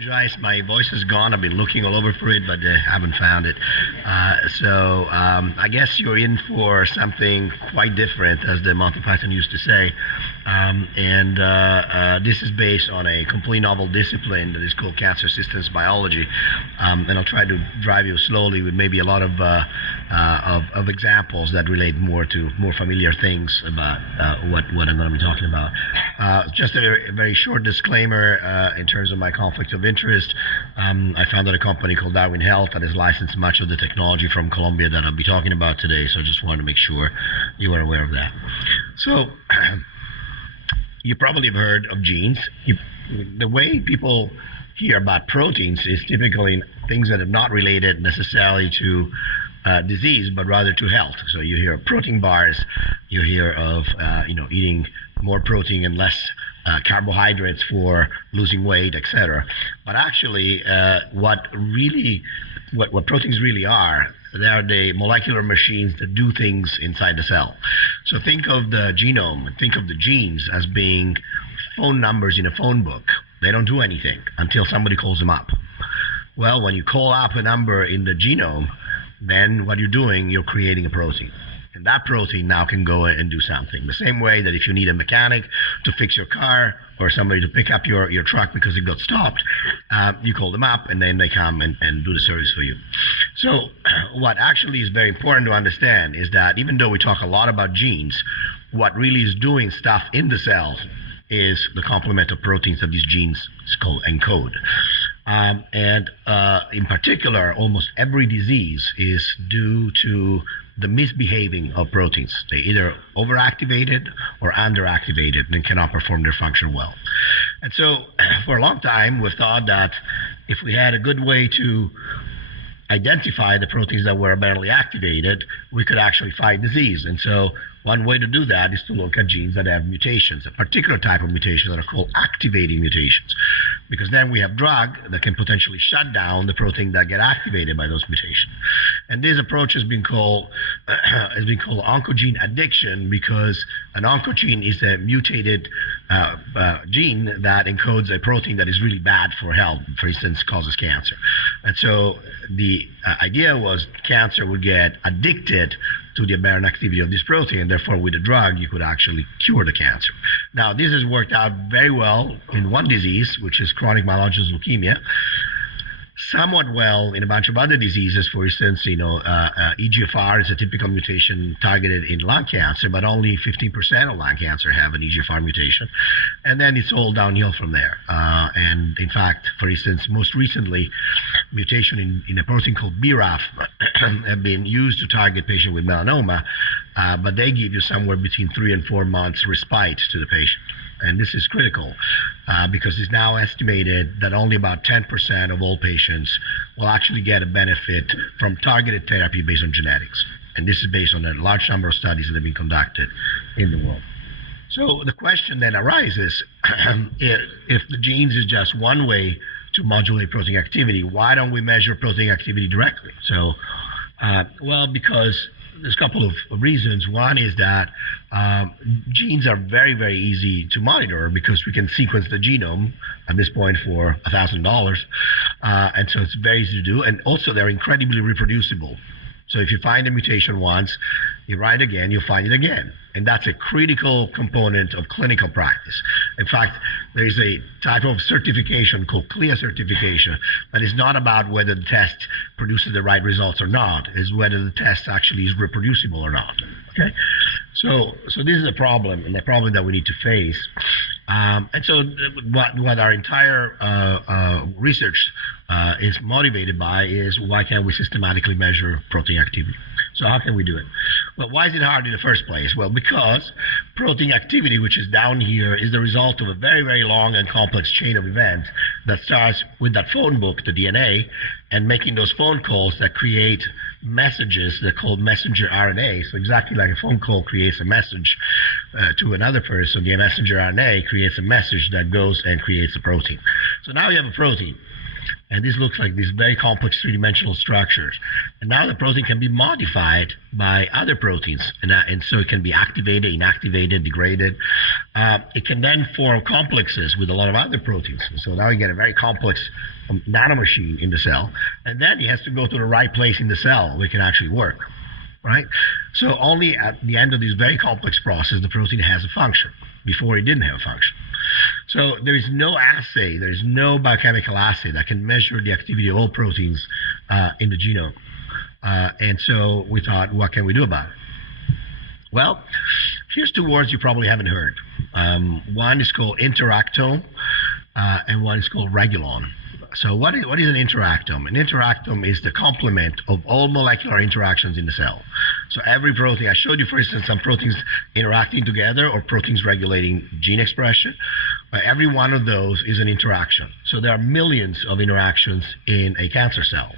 apologize. My voice is gone. I've been looking all over for it, but haven't found it. So I guess you're in for something quite different, as the Monty Python used to say. This is based on a completely novel discipline that is called cancer systems biology. And I'll try to drive you slowly with maybe a lot of examples that relate more to more familiar things about what I'm going to be talking about. Just a very short disclaimer in terms of my conflict of interest. I founded a company called Darwin Health that has licensed much of the technology from Colombia that I'll be talking about today, so I just wanted to make sure you are aware of that. So you probably have heard of genes. The way people hear about proteins is typically things that are not related necessarily to disease, but rather to health. So you hear of protein bars, you hear of eating more protein and less carbohydrates for losing weight, etc. But actually, what proteins really are, they are the molecular machines that do things inside the cell. So think of the genome, think of the genes as being phone numbers in a phone book. They don't do anything until somebody calls them up. Well, when you call up a number in the genome, then what you're doing, you're creating a protein. And that protein now can go and do something. The same way that if you need a mechanic to fix your car or somebody to pick up your truck because it got stopped, you call them up and then they come and do the service for you. So what actually is very important to understand is that even though we talk a lot about genes, what really is doing stuff in the cells is the complement of proteins that these genes encode. In particular, almost every disease is due to the misbehaving of proteins. They either overactivated or underactivated and cannot perform their function well. And so for a long time, we've thought that if we had a good way to identify the proteins that were aberrantly activated, we could actually fight disease. And so one way to do that is to look at genes that have mutations, a particular type of mutation that are called activating mutations, because then we have drug that can potentially shut down the protein that get activated by those mutations. And this approach has been called oncogene addiction, because an oncogene is a mutated gene that encodes a protein that is really bad for health, for instance, causes cancer. And so the idea was cancer would get addicted to the aberrant activity of this protein, and therefore with a drug you could actually cure the cancer. Now this has worked out very well in one disease, which is chronic myelogenous leukemia, somewhat well in a bunch of other diseases. For instance, EGFR is a typical mutation targeted in lung cancer, but only 15% of lung cancer have an EGFR mutation, and then it's all downhill from there. And in fact, for instance, most recently, mutation in a protein called BRAF have been used to target patients with melanoma, but they give you somewhere between 3 and 4 months respite to the patient. And this is critical because it's now estimated that only about 10% of all patients will actually get a benefit from targeted therapy based on genetics. And this is based on a large number of studies that have been conducted in the world. So the question then arises, if the genes is just one way to modulate protein activity, why don't we measure protein activity directly? So, well, because there's a couple of reasons. One is that genes are very, very easy to monitor because we can sequence the genome at this point for $1,000. And so it's very easy to do. And also they're incredibly reproducible. So if you find a mutation once, you write again, you'll find it again. And that's a critical component of clinical practice. In fact, there is a type of certification called CLIA certification that is not about whether the test produces the right results or not, it's whether the test actually is reproducible or not. Okay? So this is a problem, and a problem that we need to face. And so what our entire research is motivated by is, why can't we systematically measure protein activity? So how can we do it? Well, why is it hard in the first place? Well, because protein activity, which is down here, is the result of a very, very long and complex chain of events that starts with that phone book, the DNA, and making those phone calls that create messages that are called messenger RNA. So exactly like a phone call creates a message to another person, the messenger RNA creates a message that goes and creates a protein. So now you have a protein. And this looks like these very complex three-dimensional structures. And now the protein can be modified by other proteins. And so it can be activated, inactivated, degraded. It can then form complexes with a lot of other proteins. So now you get a very complex nanomachine in the cell. And then it has to go to the right place in the cell where it can actually work. Right? So only at the end of this very complex process, the protein has a function. Before it didn't have a function. So there is no assay, there is no biochemical assay that can measure the activity of all proteins in the genome. And so we thought, what can we do about it? Well, here's two words you probably haven't heard. One is called interactome, and one is called regulon. So what is an interactome? An interactome is the complement of all molecular interactions in the cell. So every protein, I showed you, for instance, some proteins interacting together or proteins regulating gene expression. Every one of those is an interaction. So there are millions of interactions in a cancer cell.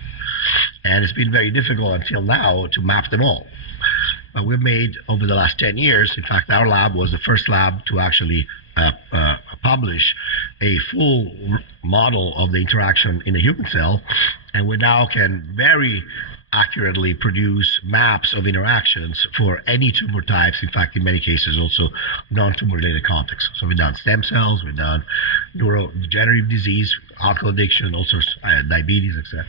And it's been very difficult until now to map them all. But we've made, over the last 10 years, in fact, our lab was the first lab to actually publish a full model of the interaction in a human cell, and we now can very accurately produce maps of interactions for any tumor types, in fact, in many cases also non-tumor related contexts. So we've done stem cells, we've done neurodegenerative disease, alcohol addiction, all sorts, diabetes, etc.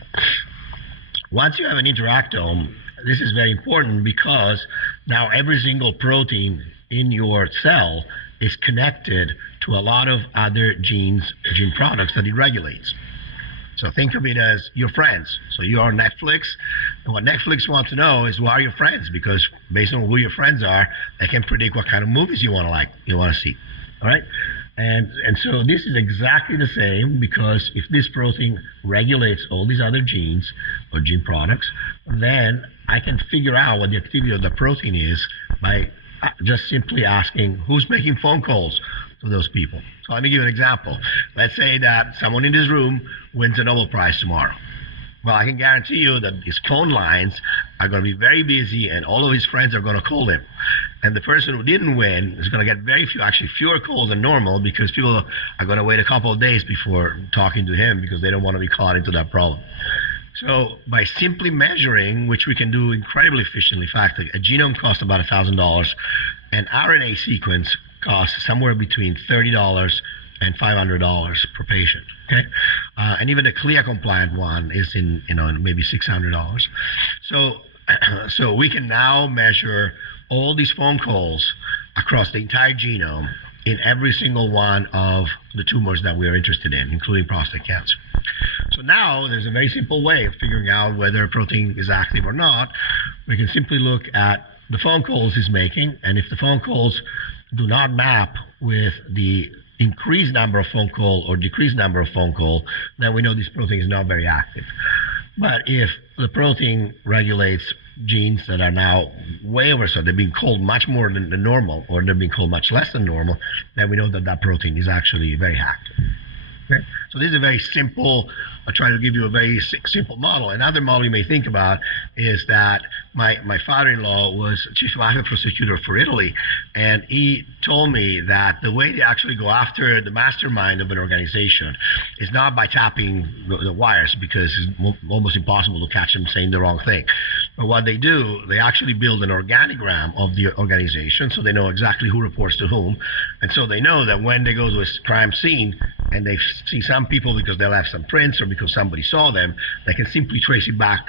Once you have an interactome, this is very important because now every single protein in your cell is connected to a lot of other gene products that it regulates. So think of it as your friends. So you're on Netflix, and what Netflix wants to know is who are your friends, because based on who your friends are, they can predict what kind of movies you want to see. All right? And so this is exactly the same, because if this protein regulates all these other genes or gene products, then I can figure out what the activity of the protein is by just simply asking who's making phone calls to those people. So let me give you an example. Let's say that someone in this room wins a Nobel Prize tomorrow. Well, I can guarantee you that his phone lines are going to be very busy, and all of his friends are going to call him. And the person who didn't win is going to get very few, actually fewer calls than normal, because people are going to wait a couple of days before talking to him because they don't want to be caught into that problem. So by simply measuring, which we can do incredibly efficiently, in fact, a genome costs about $1,000, an RNA sequence costs somewhere between $30 and $500 per patient. Okay, and even a CLIA compliant one is in maybe $600. So we can now measure all these phone calls across the entire genome in every single one of the tumors that we are interested in, including prostate cancer. So now there's a very simple way of figuring out whether a protein is active or not. We can simply look at the phone calls it's making, and if the phone calls do not map with the increased number of phone call or decreased number of phone call, then we know this protein is not very active. But if the protein regulates genes that are now way over, so they're being called much more than the normal, or they're being called much less than normal, then we know that that protein is actually very active. Okay? So this is a very simple, I'll try to give you a very simple model. Another model you may think about is that my father-in-law was chief mafia prosecutor for Italy, and he told me that the way they actually go after the mastermind of an organization is not by tapping the wires, because it's almost impossible to catch them saying the wrong thing. But what they do, they actually build an organigram of the organization, so they know exactly who reports to whom, and so they know that when they go to a crime scene and they see some people because they left some prints or because somebody saw them, they can simply trace it back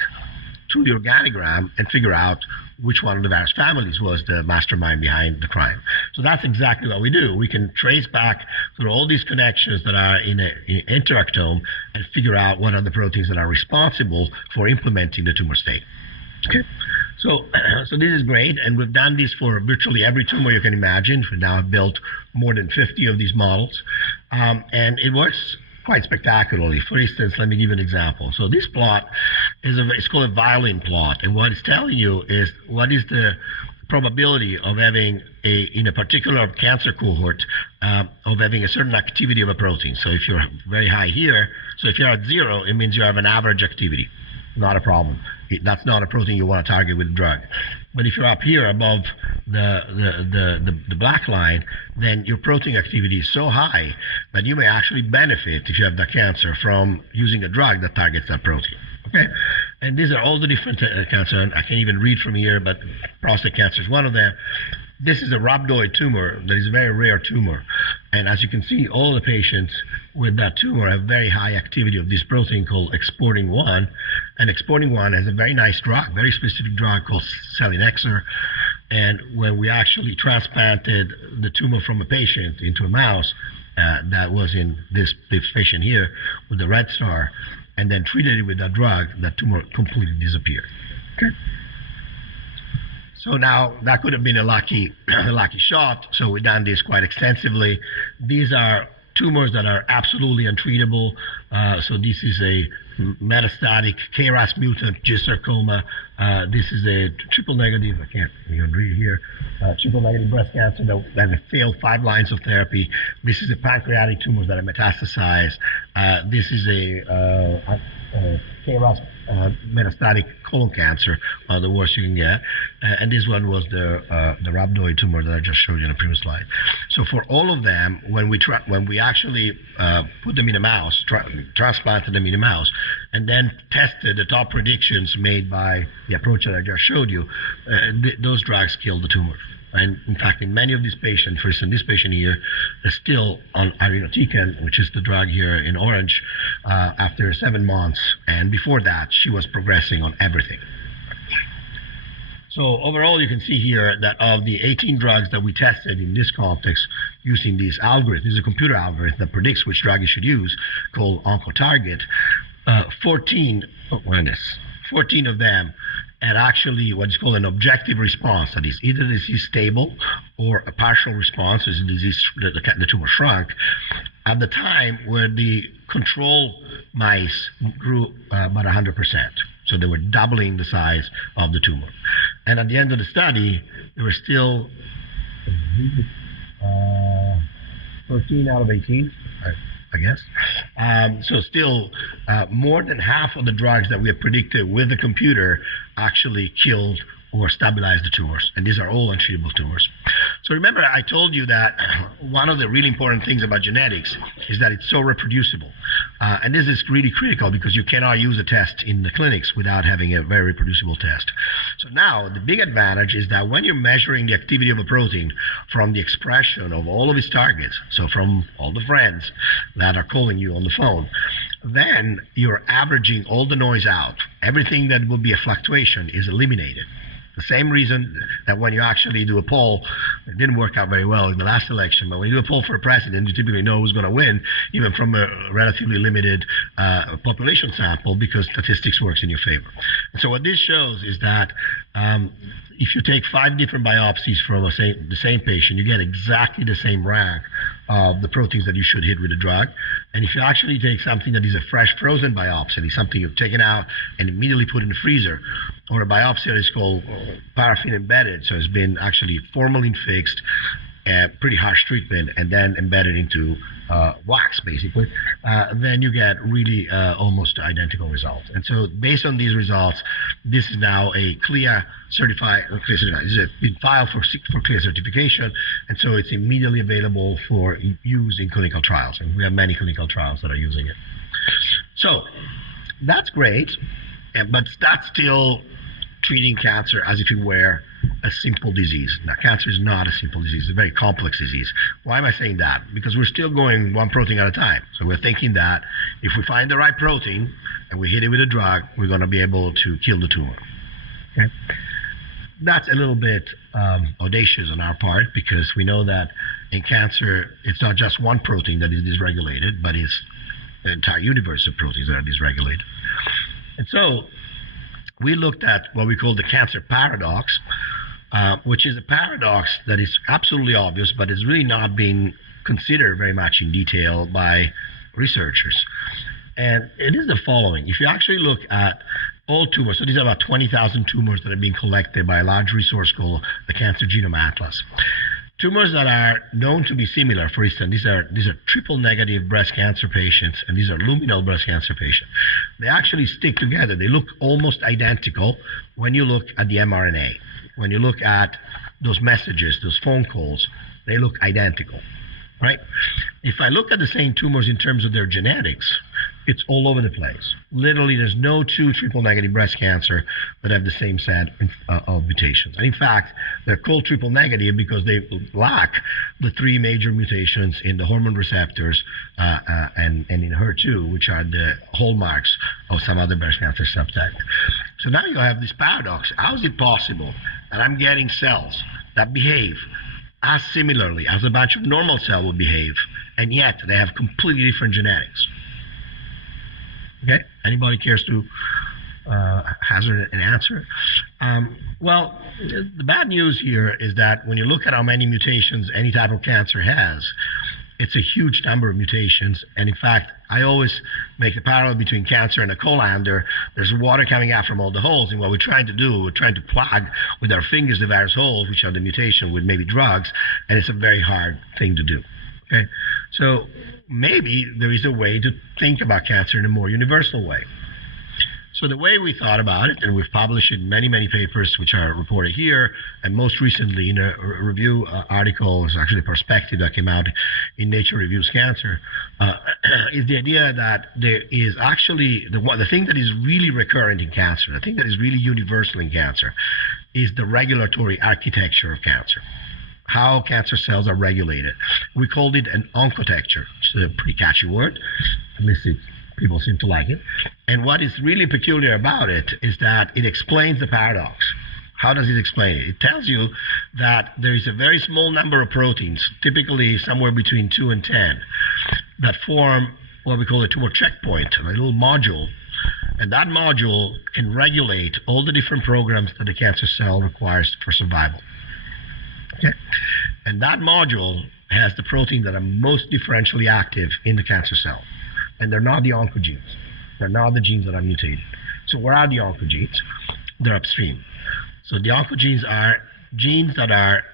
to the organigram and figure out which one of the various families was the mastermind behind the crime. So that's exactly what we do. We can trace back through all these connections that are in an interactome and figure out what are the proteins that are responsible for implementing the tumor state. Okay, so this is great, and we've done this for virtually every tumor you can imagine. We now have built more than 50 of these models, and it works quite spectacularly. For instance, let me give you an example. So this plot it's called a violin plot, and what it's telling you is what is the probability of having in a particular cancer cohort of having a certain activity of a protein. So if you're very high here, so if you're at 0, it means you have an average activity. Not a problem. That's not a protein you want to target with a drug. But if you're up here above the black line, then your protein activity is so high that you may actually benefit, if you have that cancer, from using a drug that targets that protein. Okay, and these are all the different cancers. I can't even read from here, but prostate cancer is one of them. This is a rhabdoid tumor that is a very rare tumor. And as you can see, all the patients with that tumor have very high activity of this protein called exportin 1. And exportin 1 has a very nice drug, very specific drug called selinexor. And when we actually transplanted the tumor from a patient into a mouse, that was in this patient here with the red star, and then treated it with that drug, that tumor completely disappeared. Okay. So now that could have been a lucky shot. So we've done this quite extensively. These are tumors that are absolutely untreatable. So this is a metastatic KRAS mutant GIST sarcoma. This is a triple negative, I can't even read here, triple negative breast cancer that have failed 5 lines of therapy. This is a pancreatic tumor that are metastasized. This is a KRAS metastatic colon cancer, the worst you can get. And this one was the rhabdoid tumor that I just showed you in the previous slide. So for all of them, when we actually put them in a mouse, transplanted them in a mouse, and then tested the top predictions made by the approach that I just showed you, those drugs killed the tumor. And in fact, in many of these patients, for instance, this patient here is still on irinotecan, which is the drug here in orange, after 7 months. And before that, she was progressing on everything. So overall, you can see here that of the 18 drugs that we tested in this context using this algorithm, this is a computer algorithm that predicts which drug you should use, called OncoTarget, 14 of them had actually what is called an objective response. That is either disease stable or a partial response, as the disease, the tumor shrunk, at the time where the control mice grew about 100%. So they were doubling the size of the tumor. And at the end of the study, there were still 13 out of 18, I guess. So still more than half of the drugs that we have predicted with the computer actually killed or stabilized the tumors. And these are all untreatable tumors. So remember, I told you that one of the really important things about genetics is that it's so reproducible. And this is really critical because you cannot use a test in the clinics without having a very reproducible test. So now the big advantage is that when you're measuring the activity of a protein from the expression of all of its targets, so from all the friends that are calling you on the phone, then you're averaging all the noise out. Everything that would be a fluctuation is eliminated. The same reason that when you actually do a poll, it didn't work out very well in the last election, but when you do a poll for a president, you typically know who's going to win, even from a relatively limited population sample, because statistics works in your favor. And so what this shows is that if you take 5 different biopsies from the same patient, you get exactly the same rank of the proteins that you should hit with the drug. And if you actually take something that is a fresh frozen biopsy, something you've taken out and immediately put in the freezer, or a biopsy that is called paraffin embedded, so it's been actually formalin fixed, pretty harsh treatment, and then embedded into wax, basically, then you get really almost identical results. And so based on these results, this is now a CLIA certified, this has been filed for CLIA certification, and so it's immediately available for use in clinical trials. And we have many clinical trials that are using it. So that's great, but that's still treating cancer as if it were a simple disease. Now, cancer is not a simple disease. It's a very complex disease. Why am I saying that? Because we're still going one protein at a time. So we're thinking that if we find the right protein and we hit it with a drug, we're going to be able to kill the tumor. Okay? That's a little bit audacious on our part, because we know that in cancer, it's not just one protein that is dysregulated, but it's the entire universe of proteins that are dysregulated. And so we looked at what we call the cancer paradox, which is a paradox that is absolutely obvious, but is really not being considered very much in detail by researchers. And it is the following. If you actually look at all tumors, so these are about 20,000 tumors that are being collected by a large resource called the Cancer Genome Atlas. Tumors that are known to be similar, for instance, these are triple negative breast cancer patients, and these are luminal breast cancer patients. They actually stick together. They look almost identical when you look at the mRNA. when you look at those messages, those phone calls, they look identical, right? If I look at the same tumors in terms of their genetics, it's all over the place. Literally, there's no two triple-negative breast cancer that have the same set of mutations. And in fact, they're called triple-negative because they lack the three major mutations in the hormone receptors and in HER2, which are the hallmarks of some other breast cancer subtype. So now you have this paradox. How is it possible that I'm getting cells that behave as similarly as a bunch of normal cells would behave, and yet they have completely different genetics? Okay, anybody cares to hazard an answer? Well, the bad news here is that when you look at how many mutations any type of cancer has, it's a huge number of mutations. And in fact, I always make the parallel between cancer and a colander. There's water coming out from all the holes, and what we're trying to do, we're trying to plug with our fingers the various holes, which are the mutation, with maybe drugs, and it's a very hard thing to do. Okay, so maybe there is a way to think about cancer in a more universal way. So the way we thought about it, and we've published in many, many papers which are reported here, and most recently in a review article, it's actually a perspective that came out in Nature Reviews Cancer, is the idea that there is actually, the thing that is really recurrent in cancer, the thing that is really universal in cancer, is the regulatory architecture of cancer. How cancer cells are regulated. We called it an oncotecture. It's a pretty catchy word. At least people seem to like it. And what is really peculiar about it is that it explains the paradox. How does it explain it? It tells you that there is a very small number of proteins, typically somewhere between 2 and 10, that form what we call a tumor checkpoint, a little module. And that module can regulate all the different programs that the cancer cell requires for survival. Okay. And that module has the proteins that are most differentially active in the cancer cell. And they're not the oncogenes. They're not the genes that are mutated. So where are the oncogenes? They're upstream. So the oncogenes are genes that are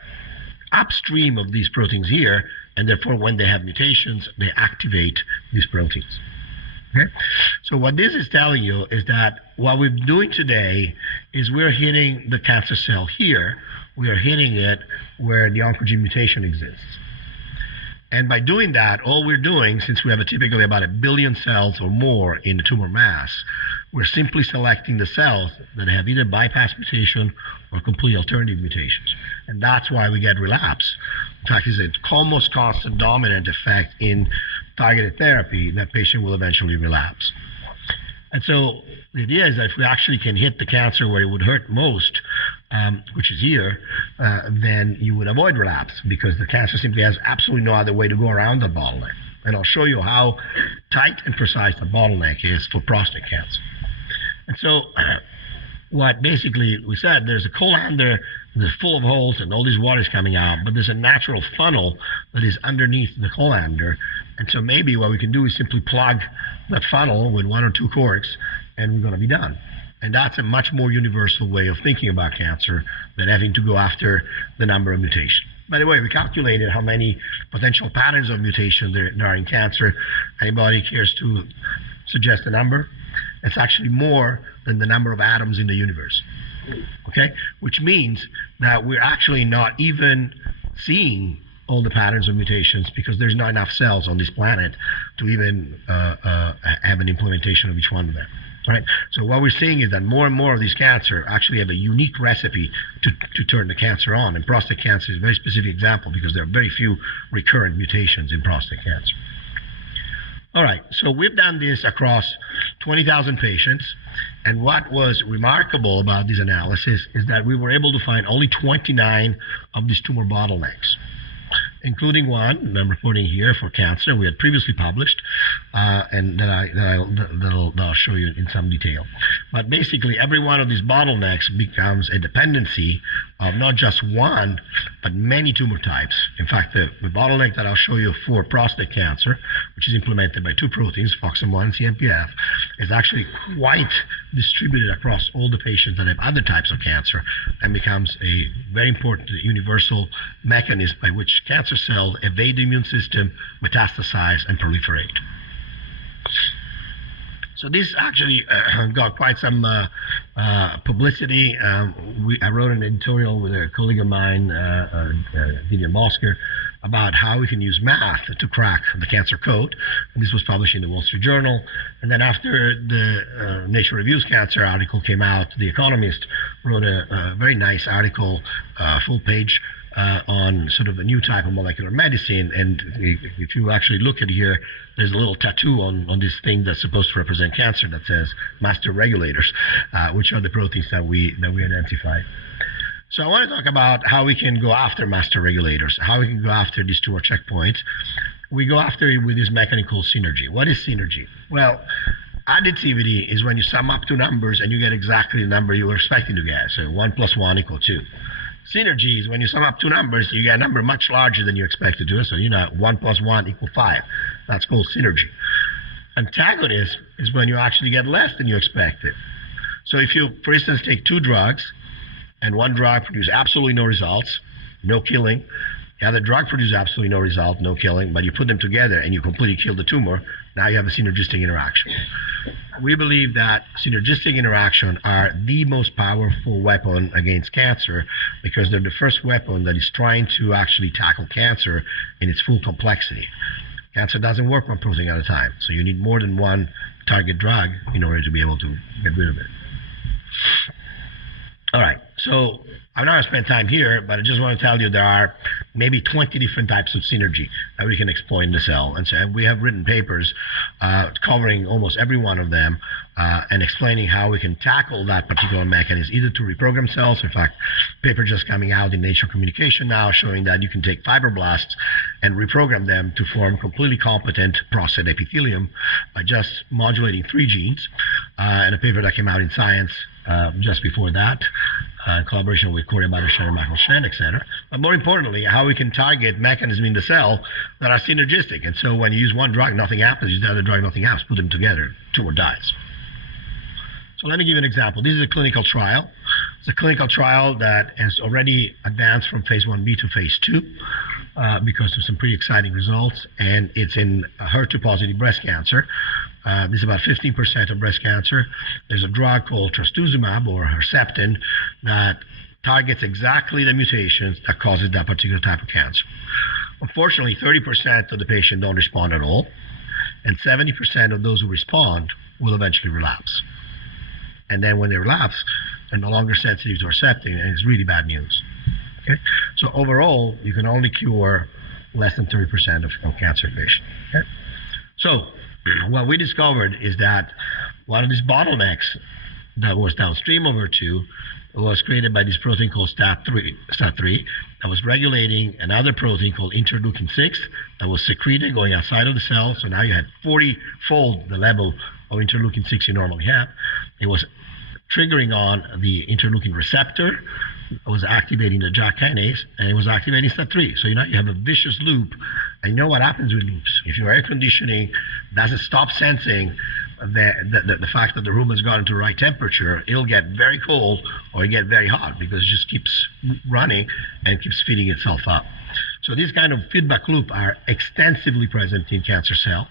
upstream of these proteins here, and therefore when they have mutations, they activate these proteins. Okay? So what this is telling you is that what we're doing today is we're hitting the cancer cell here. We are hitting it where the oncogene mutation exists. And by doing that, all we're doing, since we have typically about 1 billion cells or more in the tumor mass, we're simply selecting the cells that have either bypass mutation or complete alternative mutations. And that's why we get relapse. In fact, it's an almost constant dominant effect in targeted therapy that patient will eventually relapse. And so the idea is that if we actually can hit the cancer where it would hurt most, which is here, then you would avoid relapse because the cancer simply has absolutely no other way to go around the bottleneck. And I'll show you how tight and precise the bottleneck is for prostate cancer. And so what basically we said, there's a colander that's full of holes and all this water is coming out, but there's a natural funnel that is underneath the colander. And so maybe what we can do is simply plug that funnel with 1 or 2 corks, and we're going to be done. And that's a much more universal way of thinking about cancer than having to go after the number of mutations. By the way, we calculated how many potential patterns of mutation there are in cancer. Anybody cares to suggest a number? It's actually more than the number of atoms in the universe. Okay? Which means that we're actually not even seeing all the patterns of mutations because there's not enough cells on this planet to even have an implementation of each one of them. Right? So what we're seeing is that more and more of these cancer actually have a unique recipe to turn the cancer on. And prostate cancer is a very specific example because there are very few recurrent mutations in prostate cancer. All right, so we've done this across 20,000 patients. And what was remarkable about this analysis is that we were able to find only 29 of these tumor bottlenecks, including one that I'm reporting here for cancer we had previously published, and that I'll show you in some detail. But basically, every one of these bottlenecks becomes a dependency of not just one, but many tumor types. In fact, the bottleneck that I'll show you for prostate cancer, which is implemented by 2 proteins, FOXM1 and CMPF, is actually quite distributed across all the patients that have other types of cancer and becomes a very important universal mechanism by which cancer cells evade the immune system, metastasize, and proliferate. So this actually got quite some Publicity, I wrote an editorial with a colleague of mine, Vivian Bosker, about how we can use math to crack the cancer code. And this was published in the Wall Street Journal. And then after the Nature Reviews Cancer article came out, The Economist wrote a very nice article, full page, on sort of a new type of molecular medicine. And if you actually look at here, there's a little tattoo on this thing that's supposed to represent cancer that says master regulators, which are the proteins that we identified. So I want to talk about how we can go after master regulators, how we can go after these tumor checkpoints. We go after it with this mechanism called synergy. What is synergy? Well, additivity is when you sum up two numbers and you get exactly the number you were expecting to get. So 1 + 1 = 2. Synergy is when you sum up two numbers, you get a number much larger than you expected to. So 1 + 1 = 5. That's called synergy. Antagonist is when you actually get less than you expected. So if you, for instance, take two drugs, and one drug produces absolutely no results, no killing. The other drug produces absolutely no result, no killing, but you put them together and you completely kill the tumor. Now you have a synergistic interaction. We believe that synergistic interaction are the most powerful weapon against cancer because they're the first weapon that is trying to actually tackle cancer in its full complexity. Cancer doesn't work one protein at a time, so you need more than one target drug in order to be able to get rid of it. All right, so I'm not going to spend time here, but I just want to tell you there are maybe 20 different types of synergy that we can exploit in the cell. And so we have written papers covering almost every one of them and explaining how we can tackle that particular mechanism, either to reprogram cells. In fact, paper just coming out in Nature Communication now showing that you can take fibroblasts and reprogram them to form completely competent prostate epithelium by just modulating 3 genes. And a paper that came out in Science just before that, in collaboration with Corey Buttershed and Michael Shen, etc. But more importantly, how we can target mechanisms in the cell that are synergistic. And so when you use one drug, nothing happens. Use the other drug, nothing happens. Put them together, tumor dies. So let me give you an example. This is a clinical trial. It's a clinical trial that has already advanced from phase 1b to phase 2 because of some pretty exciting results. And it's in HER2-positive breast cancer. This is about 15% of breast cancer. There's a drug called trastuzumab or Herceptin that targets exactly the mutations that causes that particular type of cancer. Unfortunately, 30% of the patients don't respond at all, and 70% of those who respond will eventually relapse. And then when they relapse, they're no longer sensitive to Herceptin, and it's really bad news. Okay? So overall, you can only cure less than 30% of cancer patients. Okay? So what we discovered is that one of these bottlenecks that was downstream of HER2 was created by this protein called STAT3 that was regulating another protein called interleukin-6 that was secreted going outside of the cell. So now you had 40-fold the level of interleukin-6 you normally have. It was triggering on the interleukin receptor, it was activating the JAK kinase, and it was activating STAT3. So now you have a vicious loop. And you know what happens with loops? If your air conditioning doesn't stop sensing the fact that the room has gone into the right temperature, it'll get very cold or it'll get very hot because it just keeps running and keeps feeding itself up. So these kind of feedback loop are extensively present in cancer cell.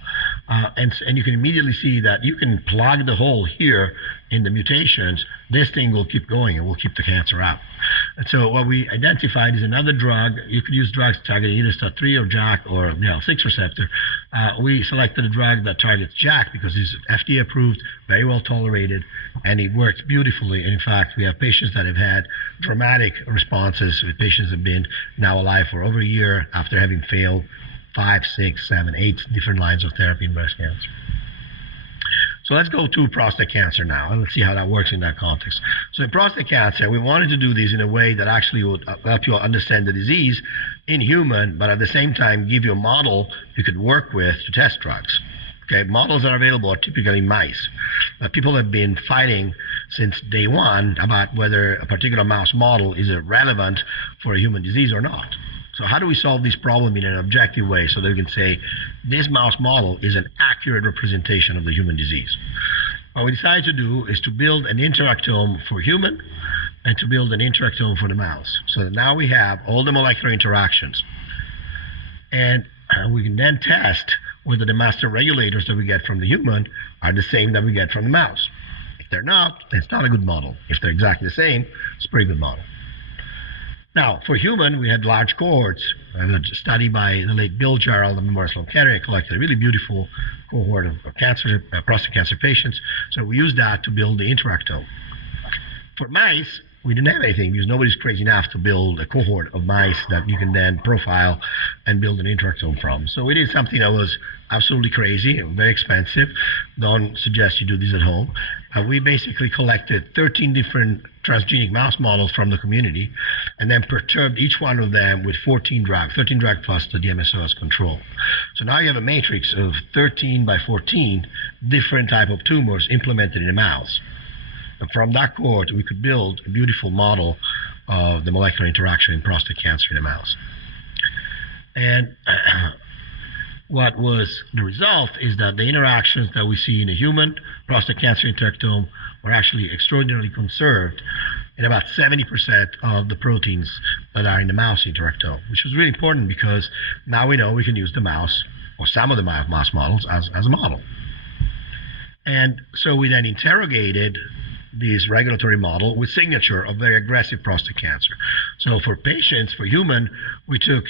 And you can immediately see that you can plug the hole here in the mutations. This thing will keep going and will keep the cancer out. And so what we identified is another drug. You could use drugs targeting either STAT3 or JAK or IL-6 receptor. We selected a drug that targets JAK because it's FDA approved, very well tolerated, and it works beautifully. And in fact, we have patients that have had dramatic responses with patients that have been now alive for over a year after having failed 5, 6, 7, 8 different lines of therapy in breast cancer. So let's go to prostate cancer now, and let's see how that works in that context. So in prostate cancer, we wanted to do this in a way that actually would help you understand the disease in human, but at the same time give you a model you could work with to test drugs. Okay, models that are available are typically mice. People have been fighting since day one about whether a particular mouse model is relevant for a human disease or not. So how do we solve this problem in an objective way so that we can say this mouse model is an accurate representation of the human disease? What we decided to do is to build an interactome for human and to build an interactome for the mouse. So that now we have all the molecular interactions. And we can then test whether the master regulators that we get from the human are the same that we get from the mouse. they're not, it's not a good model. If they're exactly the same, it's a pretty good model. Now, for human, we had large cohorts. A study by the late Bill Jarrell, the Memorial Sloan Kettering, collected a really beautiful cohort of cancer, prostate cancer patients. So we used that to build the interactome. For mice, we didn't have anything because nobody's crazy enough to build a cohort of mice that you can then profile and build an interactome from. So we did something that was absolutely crazy, very expensive. Don't suggest you do this at home. We basically collected 13 different transgenic mouse models from the community and then perturbed each one of them with 13 drugs plus the DMSO as control. So now you have a matrix of 13 by 14 different type of tumors implemented in a mouse. And from that cohort, we could build a beautiful model of the molecular interaction in prostate cancer in a mouse. And what was the result is that the interactions that we see in a human prostate cancer interactome were actually extraordinarily conserved in about 70% of the proteins that are in the mouse interactome, which was really important because now we know we can use the mouse or some of the mouse models as a model. And so we then interrogated this regulatory model with signature of very aggressive prostate cancer. So for patients, for human, we took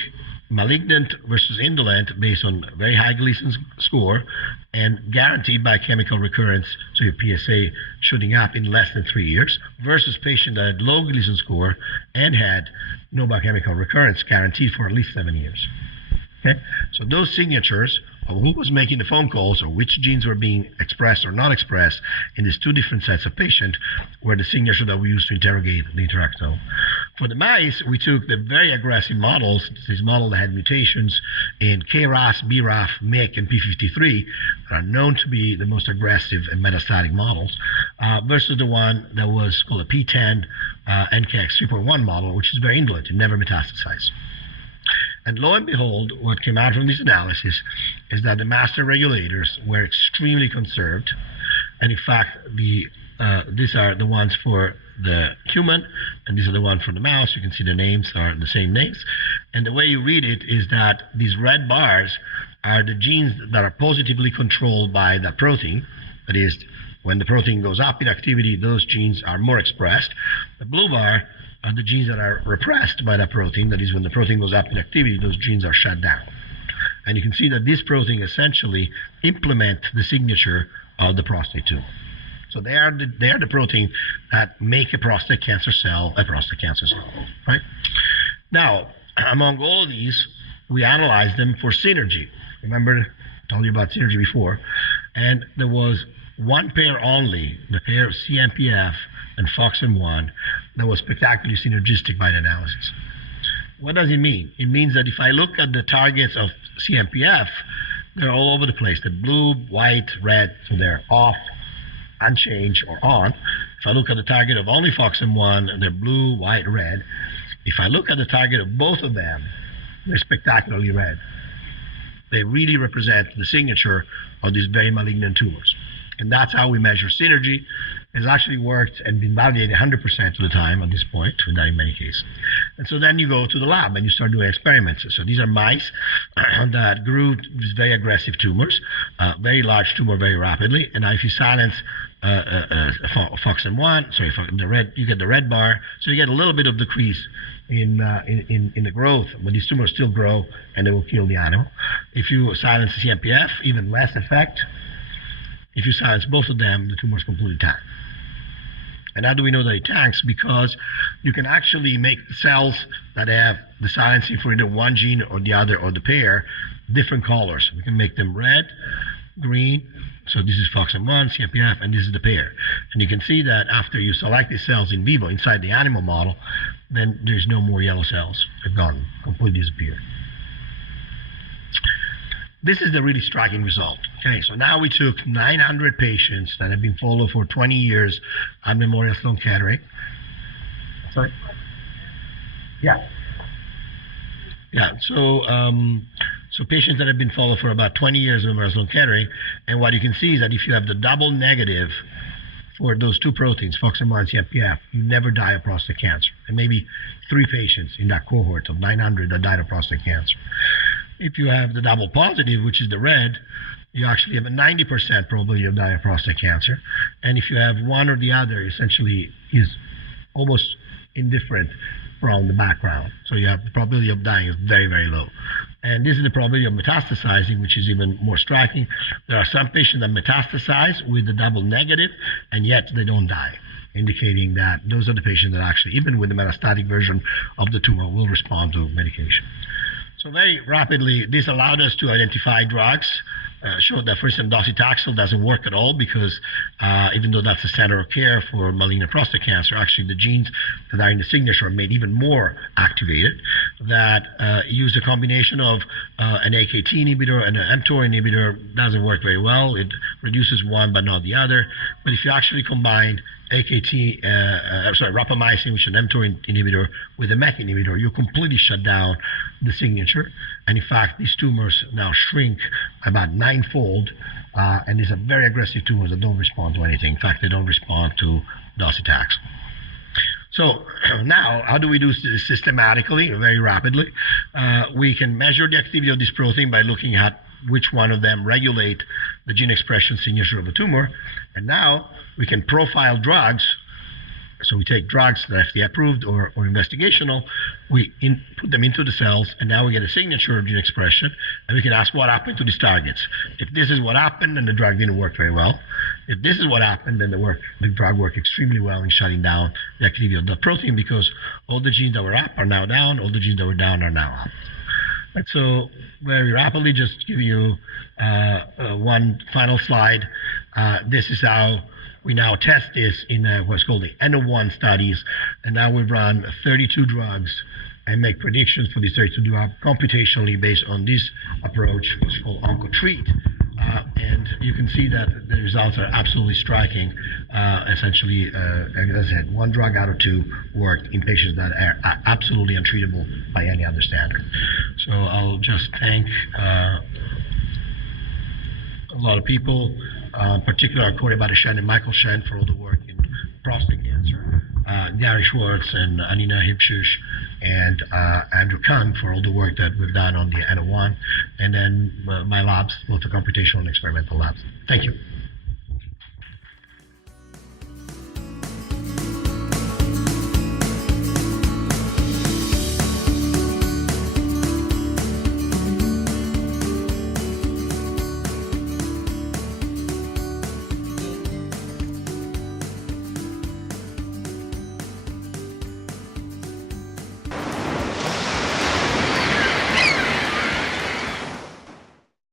malignant versus indolent based on very high Gleason score and guaranteed biochemical recurrence, so your PSA shooting up in less than 3 years, versus patient that had low Gleason score and had no biochemical recurrence guaranteed for at least 7 years. Okay? So those signatures of who was making the phone calls or which genes were being expressed or not expressed in these two different sets of patients were the signature that we used to interrogate the interactome. For the mice, we took the very aggressive models, this model that had mutations in KRAS, BRAF, MYC, and P53 that are known to be the most aggressive and metastatic models, versus the one that was called a P10 NKX 3.1 model, which is very indolent, it never metastasized. And lo and behold, what came out from this analysis is that the master regulators were extremely conserved. And in fact, these are the ones for the human, and these are the ones for the mouse. You can see the names are the same names. And the way you read it is that these red bars are the genes that are positively controlled by that protein. That is, when the protein goes up in activity, those genes are more expressed. The blue bar are the genes that are repressed by that protein. That is, when the protein goes up in activity, those genes are shut down. And you can see that this protein essentially implements the signature of the prostate tumor. So they are the protein that make a prostate cancer cell, right? Now, among all of these, we analyzed them for synergy. Remember, I told you about synergy before. And there was one pair only, the pair of CMPF and FOXM1, that was spectacularly synergistic by the analysis. What does it mean? It means that if I look at the targets of CMPF, they're all over the place. They're blue, white, red, so they're off, unchanged, or on. If I look at the target of only FOXM1, they're blue, white, red. If I look at the target of both of them, they're spectacularly red. They really represent the signature of these very malignant tumors. And that's how we measure synergy. It's actually worked and been validated 100% of the time at this point, not in many cases. And so then you go to the lab and you start doing experiments. So these are mice that grew these very aggressive tumors, very large tumor very rapidly. And now if you silence FOXM1, you get the red bar. So you get a little bit of decrease in the growth, but these tumors still grow and they will kill the animal. If you silence the CMPF, even less effect. If you silence both of them, the tumors completely tank. And how do we know that it tanks? Because you can actually make cells that have the silencing for either one gene or the other or the pair different colors. We can make them red, green. So this is FOXM1, CMPF, and this is the pair. And you can see that after you select these cells in vivo inside the animal model, then there's no more yellow cells. They're gone, completely disappeared. This is the really striking result. Okay, so now we took 900 patients that have been followed for 20 years at Memorial Sloan Kettering. Sorry? Yeah. Yeah, so patients that have been followed for about 20 years at Memorial Sloan Kettering, and what you can see is that if you have the double negative for those two proteins, FOXM1 and CMPF, you never die of prostate cancer. And maybe 3 patients in that cohort of 900 that died of prostate cancer. If you have the double positive, which is the red, you actually have a 90% probability of dying of prostate cancer. And if you have one or the other, essentially is almost indifferent from the background. So you have the probability of dying is very, very low. And this is the probability of metastasizing, which is even more striking. There are some patients that metastasize with the double negative, and yet they don't die, indicating that those are the patients that actually, even with the metastatic version of the tumor, will respond to medication. So very rapidly, this allowed us to identify drugs, showed that, for instance, docetaxel doesn't work at all because even though that's the standard of care for malignant prostate cancer, actually the genes that are in the signature are made even more activated, that use a combination of an AKT inhibitor and an mTOR inhibitor doesn't work very well. It reduces one but not the other. But if you actually combine rapamycin, which is an mTOR inhibitor, with a MEK inhibitor, you completely shut down the signature. And in fact, these tumors now shrink about 9-fold, and these are very aggressive tumors that don't respond to anything. In fact, they don't respond to docetaxel. So now, how do we do this systematically, very rapidly? We can measure the activity of this protein by looking at which one of them regulate the gene expression signature of a tumor. And now we can profile drugs. So we take drugs that are FDA approved or investigational, we put them into the cells, and now we get a signature of gene expression, and we can ask what happened to these targets. If this is what happened, then the drug didn't work very well. If this is what happened, then the drug worked extremely well in shutting down the activity of the protein, because all the genes that were up are now down, all the genes that were down are now up. And so very rapidly, just give you one final slide. This is how we now test this in what's called the N-of-1 studies. And now we've run 32 drugs and make predictions for these 32 drugs computationally based on this approach, which is called OncoTreat. And you can see that the results are absolutely striking. Essentially, as I said, 1 drug out of 2 worked in patients that are absolutely untreatable by any other standard. So I'll just thank a lot of people, in particular Corey Badashen and Michael Shen for all the work in prostate cancer, Gary Schwartz and Anina Hipshush, and Andrew Kang for all the work that we've done on the N-of-1, and then my labs, both the computational and experimental labs. Thank you.